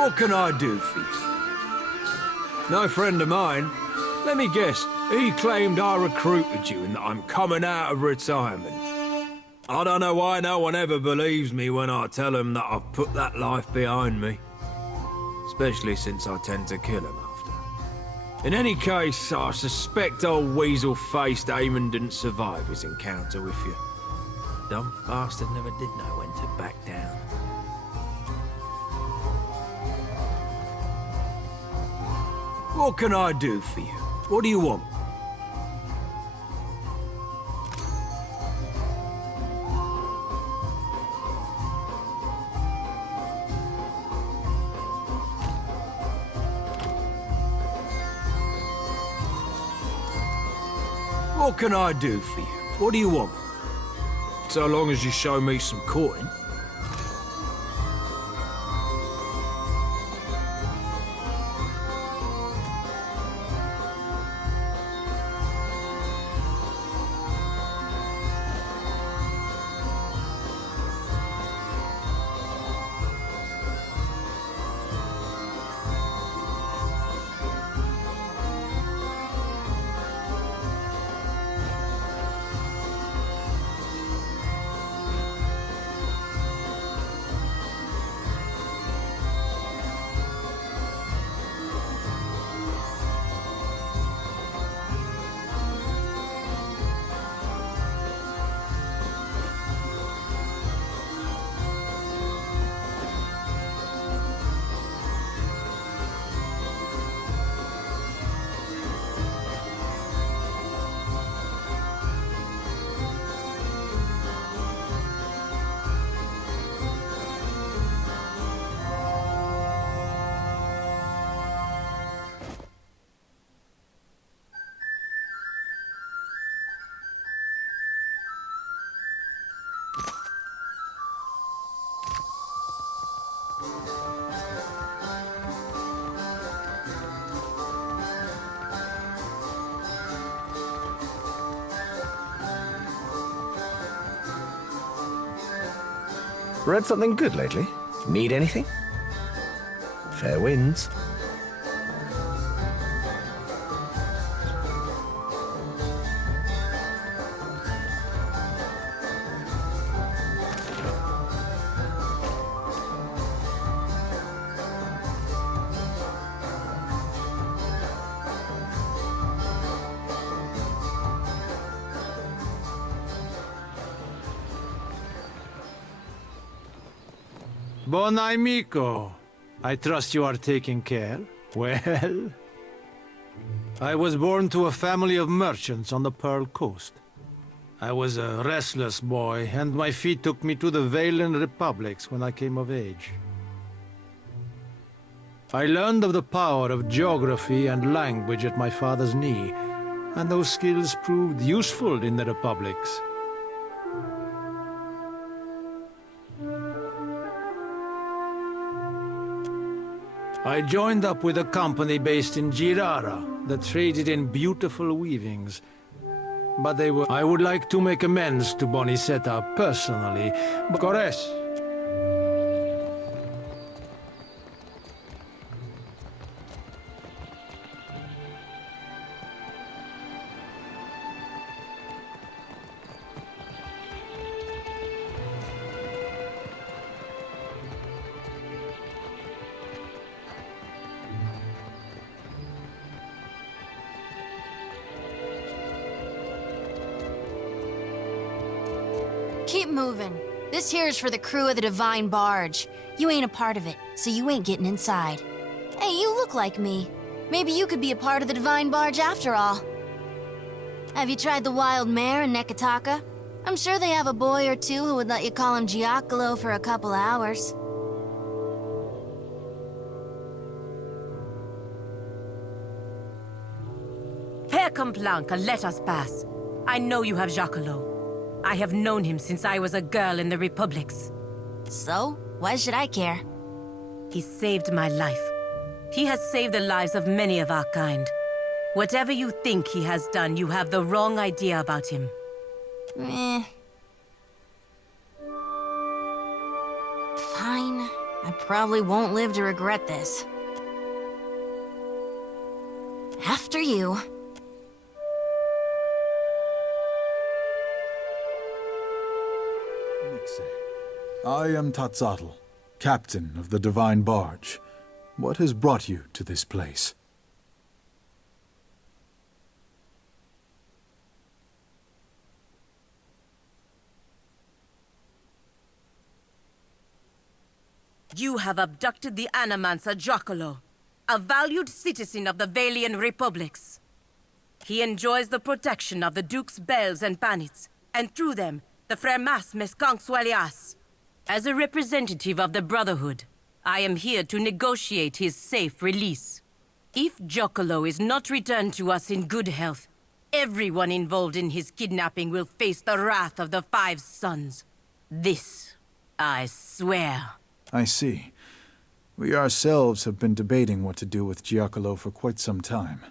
What can I do for you? No friend of mine. Let me guess, he claimed I recruited you and that I'm coming out of retirement. I don't know why no one ever believes me when I tell them that I've put that life behind me. Especially since I tend to kill him after. In any case, I suspect old weasel-faced Eamon didn't survive his encounter with you. Dumb bastard never did know when to back down. What can I do for you? What do you want? What can I do for you? What do you want? So long as you show me some coin. Read something good lately? Need anything? Fair winds. Bon amico. I trust you are taking care. Well, I was born to a family of merchants on the Pearl Coast. I was a restless boy, and my feet took me to the Valen Republics when I came of age. I learned of the power of geography and language at my father's knee, and those skills proved useful in the Republics. I joined up with a company based in Girara that traded in beautiful weavings. But I would like to make amends to Boniseta personally. Corres. Keep moving. This here is for the crew of the Divine Barge. You ain't a part of it, so you ain't getting inside. Hey, you look like me. Maybe you could be a part of the Divine Barge after all. Have you tried the Wild Mare in Nekataka? I'm sure they have a boy or two who would let you call him Giaccolo for a couple hours. Père Complanca, let us pass. I know you have Giaccolo. I have known him since I was a girl in the Republics. So? Why should I care? He saved my life. He has saved the lives of many of our kind. Whatever you think he has done, you have the wrong idea about him. Fine. I probably won't live to regret this. After you. I am Tatzatl, captain of the Divine Barge. What has brought you to this place? You have abducted the Animancer Giacolò, a valued citizen of the Valian Republics. He enjoys the protection of the Duke's bells and bannets, and through them, the Fremas Mescansuelias. As a representative of the Brotherhood, I am here to negotiate his safe release. If Giacolò is not returned to us in good health, everyone involved in his kidnapping will face the wrath of the Five Sons. This, I swear. I see. We ourselves have been debating what to do with Giacolò for quite some time.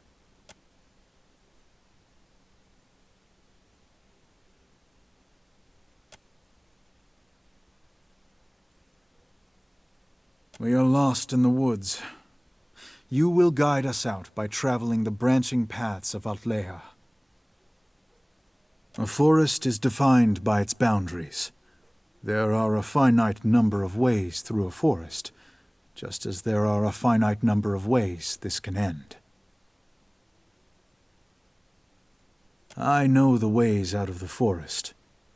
We are lost in the woods. You will guide us out by traveling the branching paths of Altleja. A forest is defined by its boundaries. There are a finite number of ways through a forest, just as there are a finite number of ways this can end. I know the ways out of the forest,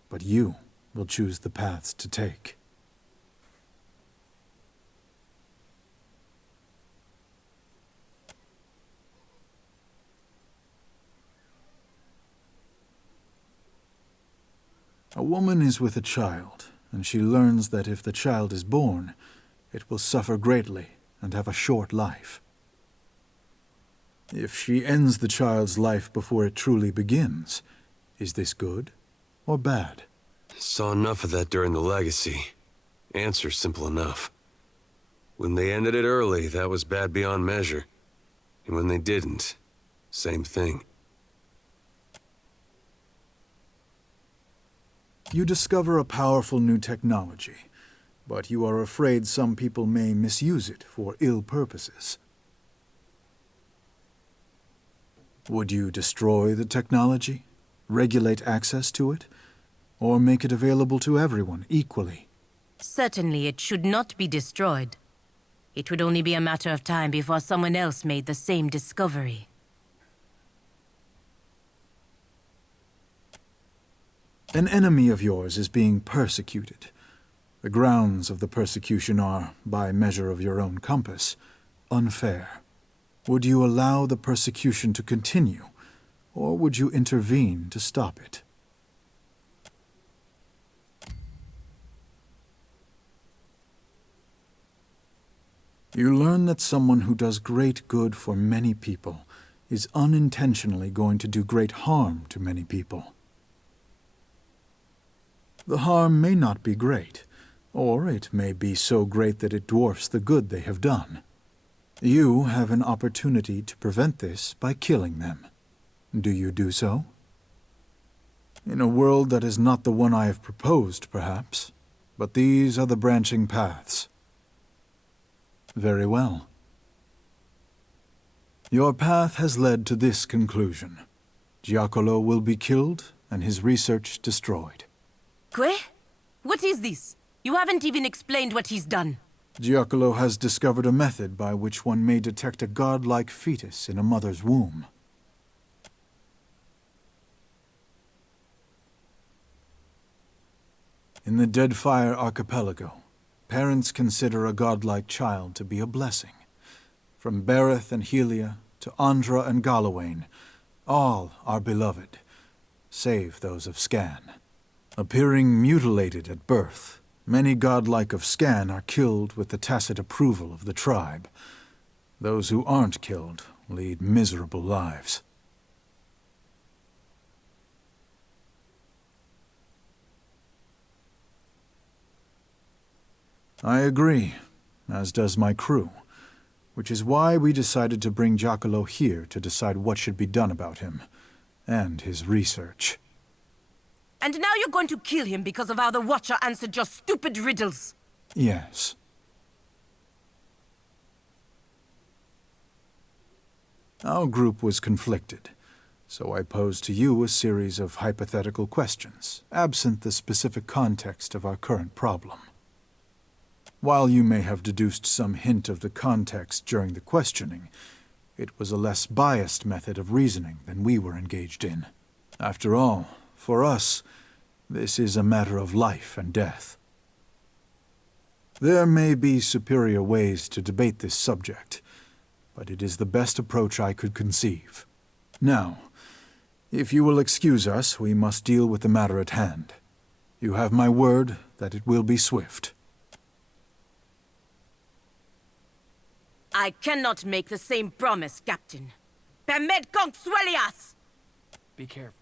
but you will choose the paths to take. A woman is with a child, and she learns that if the child is born, it will suffer greatly and have a short life. If she ends the child's life before it truly begins, is this good or bad? Saw enough of that during the Legacy. Answer simple enough. When they ended it early, that was bad beyond measure. And when they didn't, same thing. You discover a powerful new technology, but you are afraid some people may misuse it for ill purposes. Would you destroy the technology, regulate access to it, or make it available to everyone equally? Certainly it should not be destroyed. It would only be a matter of time before someone else made the same discovery. An enemy of yours is being persecuted. The grounds of the persecution are, by measure of your own compass, unfair. Would you allow the persecution to continue, or would you intervene to stop it? You learn that someone who does great good for many people is unintentionally going to do great harm to many people. The harm may not be great, or it may be so great that it dwarfs the good they have done. You have an opportunity to prevent this by killing them. Do you do so? In a world that is not the one I have proposed, perhaps, but these are the branching paths. Very well. Your path has led to this conclusion. Giacolò will be killed and his research destroyed. Que? What is this? You haven't even explained what he's done. Giacolò has discovered a method by which one may detect a godlike fetus in a mother's womb. In the Deadfire archipelago, parents consider a godlike child to be a blessing. From Bereth and Helia to Andra and Galawain, all are beloved, save those of Scan. Appearing mutilated at birth, many godlike of Scan are killed with the tacit approval of the tribe. Those who aren't killed lead miserable lives. I agree, as does my crew, which is why we decided to bring Giacolò here to decide what should be done about him, and his research. And now you're going to kill him because of how the Watcher answered your stupid riddles. Yes. Our group was conflicted, so I posed to you a series of hypothetical questions, absent the specific context of our current problem. While you may have deduced some hint of the context during the questioning, it was a less biased method of reasoning than we were engaged in. After all, for us, this is a matter of life and death. There may be superior ways to debate this subject, but it is the best approach I could conceive. Now, if you will excuse us, we must deal with the matter at hand. You have my word that it will be swift. I cannot make the same promise, Captain. Permed consuelias! Be careful.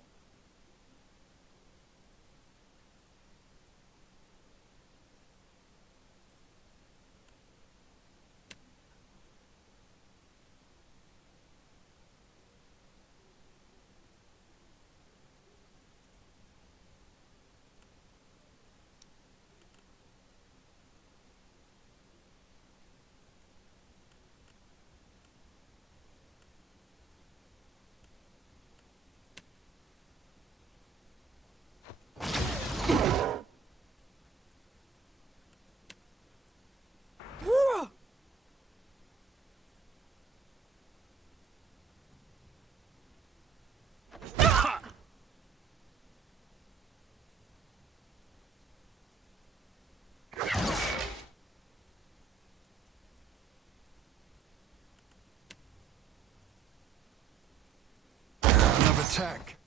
Attack.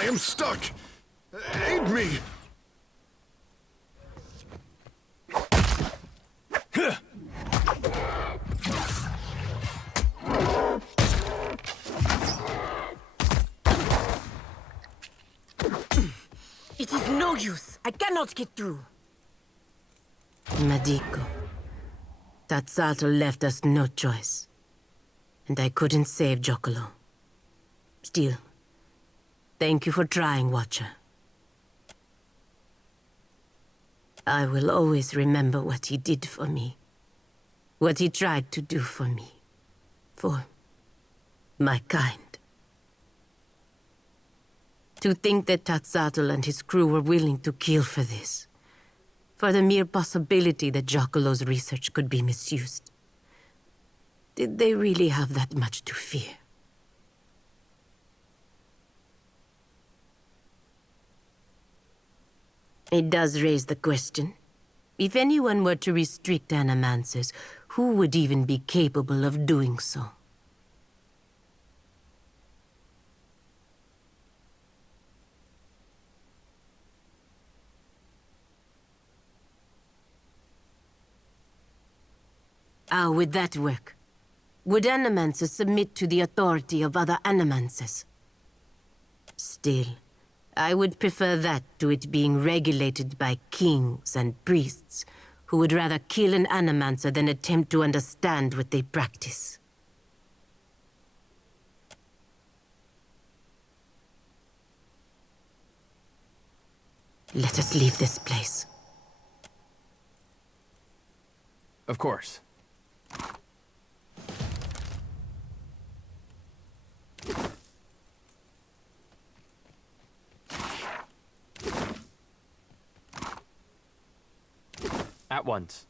I am stuck! Aid me! It is no use. I cannot get through. Medico. Tatsato left us no choice. And I couldn't save Giocolo. Still, thank you for trying, Watcher. I will always remember what he did for me. What he tried to do for me. For my kind. To think that Tatsatl and his crew were willing to kill for this. For the mere possibility that Giocolo's research could be misused. Did they really have that much to fear? It does raise the question. If anyone were to restrict animancers, who would even be capable of doing so? How would that work? Would animancers submit to the authority of other animancers? Still, I would prefer that to it being regulated by kings and priests, who would rather kill an animancer than attempt to understand what they practice. Let us leave this place. Of course. At once.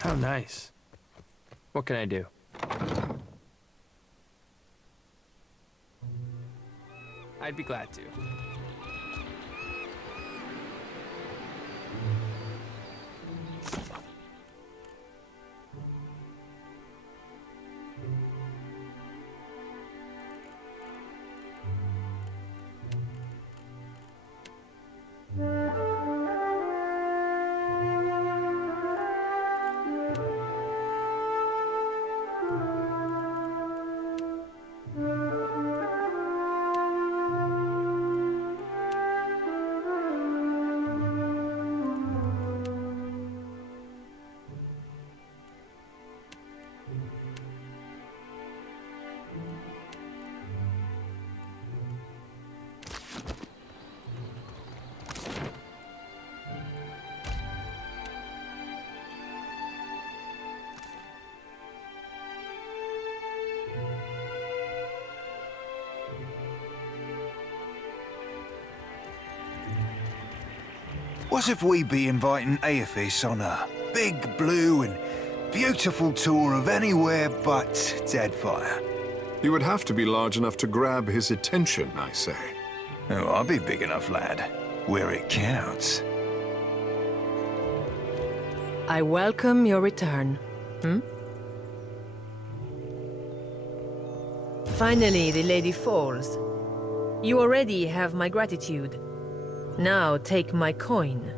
How nice. What can I do? I'd be glad to. What if we be inviting Aethys on a big, blue and beautiful tour of anywhere but Deadfire? You would have to be large enough to grab his attention, I say. Oh, I'll be big enough, lad. Where it counts. I welcome your return. Finally, the lady falls. You already have my gratitude. Now take my coin.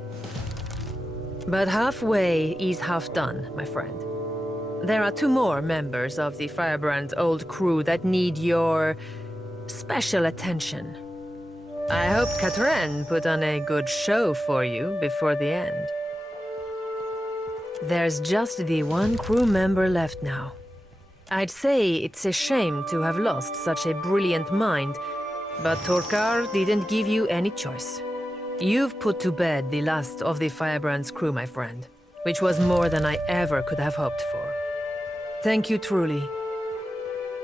But halfway is half done, my friend. There are 2 more members of the Firebrand's old crew that need your special attention. I hope Katrin put on a good show for you before the end. There's just the 1 crew member left now. I'd say it's a shame to have lost such a brilliant mind, but Torkar didn't give you any choice. You've put to bed the last of the Firebrand's crew, my friend, which was more than I ever could have hoped for. Thank you truly.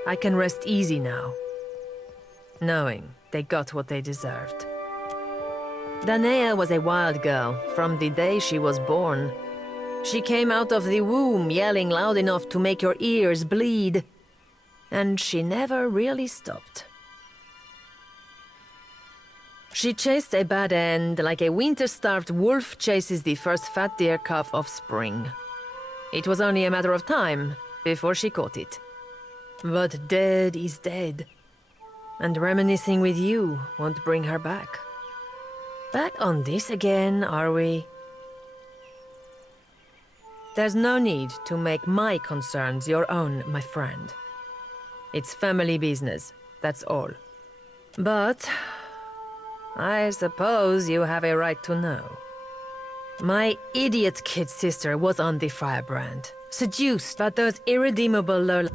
I can rest easy now, knowing they got what they deserved. Danaea was a wild girl from the day she was born. She came out of the womb yelling loud enough to make your ears bleed, and she never really stopped. She chased a bad end like a winter-starved wolf chases the first fat deer calf of spring. It was only a matter of time before she caught it. But dead is dead, and reminiscing with you won't bring her back. Back on this again, are we? There's no need to make my concerns your own, my friend. It's family business, that's all. But I suppose you have a right to know. My idiot kid sister was on the Firebrand, seduced by those irredeemable low...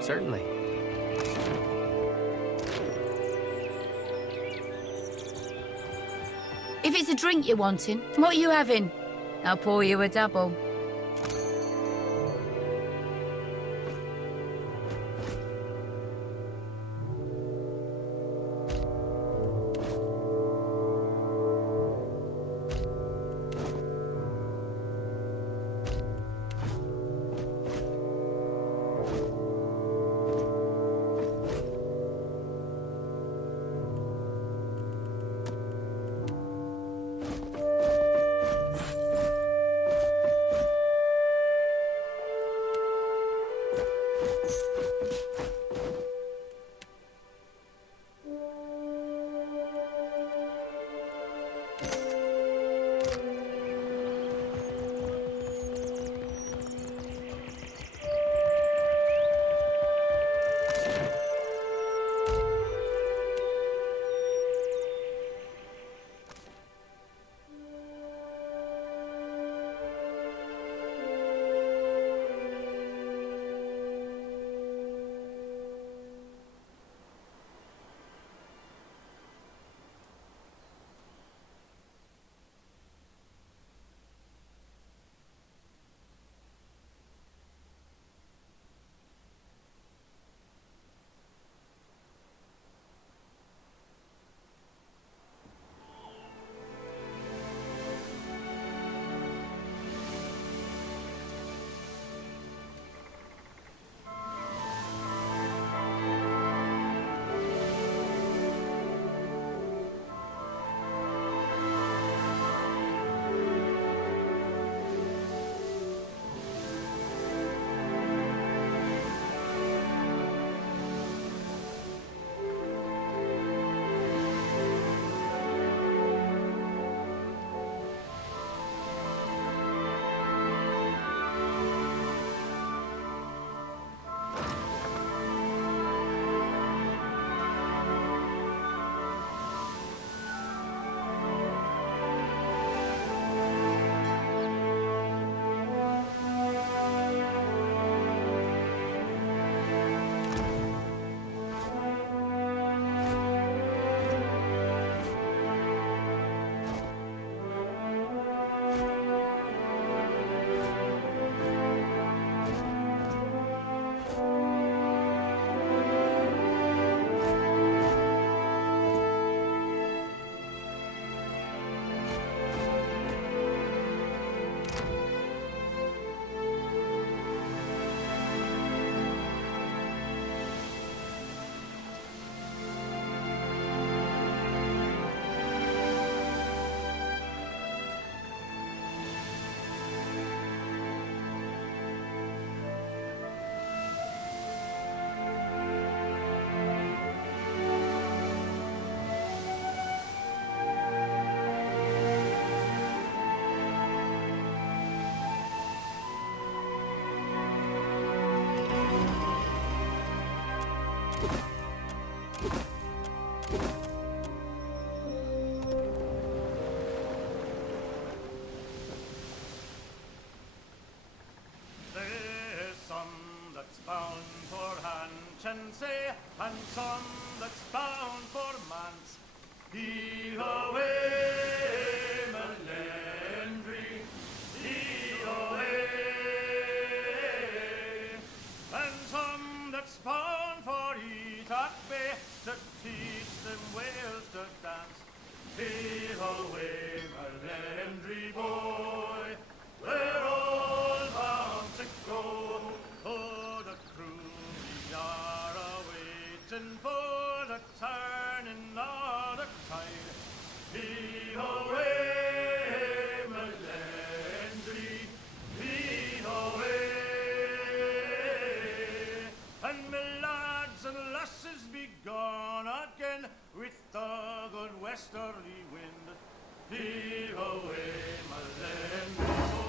Certainly. If it's a drink you're wanting, what are you having? I'll pour you a double. and some that's bound for manse. Heave away, Melendry, heave away, and some that's bound for Etock Bay to teach them Wales to dance. Heave away, Melendry boy, we're all bound to go. Oh, the crew we are a-waiting for the turning of the tide. Heave away, Melendry, heave away, and me lads and lasses gone again with the good westerly wind. Heave away, my landry boy.